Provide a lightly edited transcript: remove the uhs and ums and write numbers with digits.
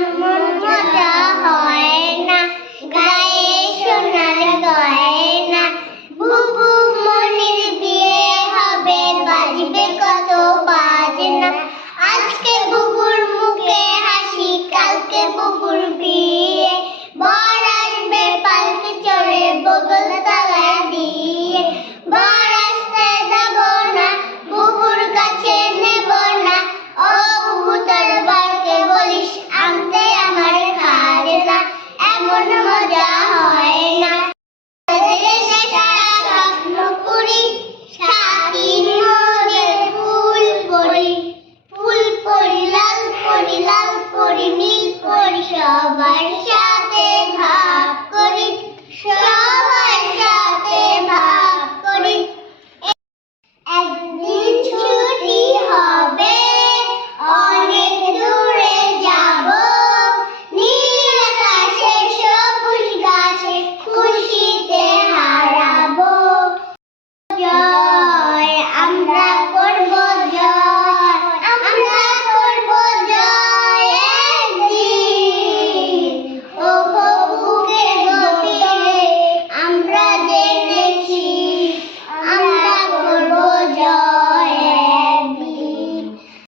এমন মজা হয় না, গায়ে সোনার গয়না। বুবু মনির বিয়ে হবে, বাজবে কত বাজনা। আজকে বুবুর মুখে হাসি, কালকে বুবুর বিয়ে। বর আসবে পালকি চড়ে, বগল তালা দিয়ে। বর আসতে যাব না, বুবুর কাছে নেব না। ও বুবু তোর বরকে বলিস আনতে আমার খাজনা। এমন মজা হয় না। স্বপ্ন করি স্বাধীন মোদের ফুল পরি। ফুল পরি লাল পরি, লাল পরি নীল পরি, সবার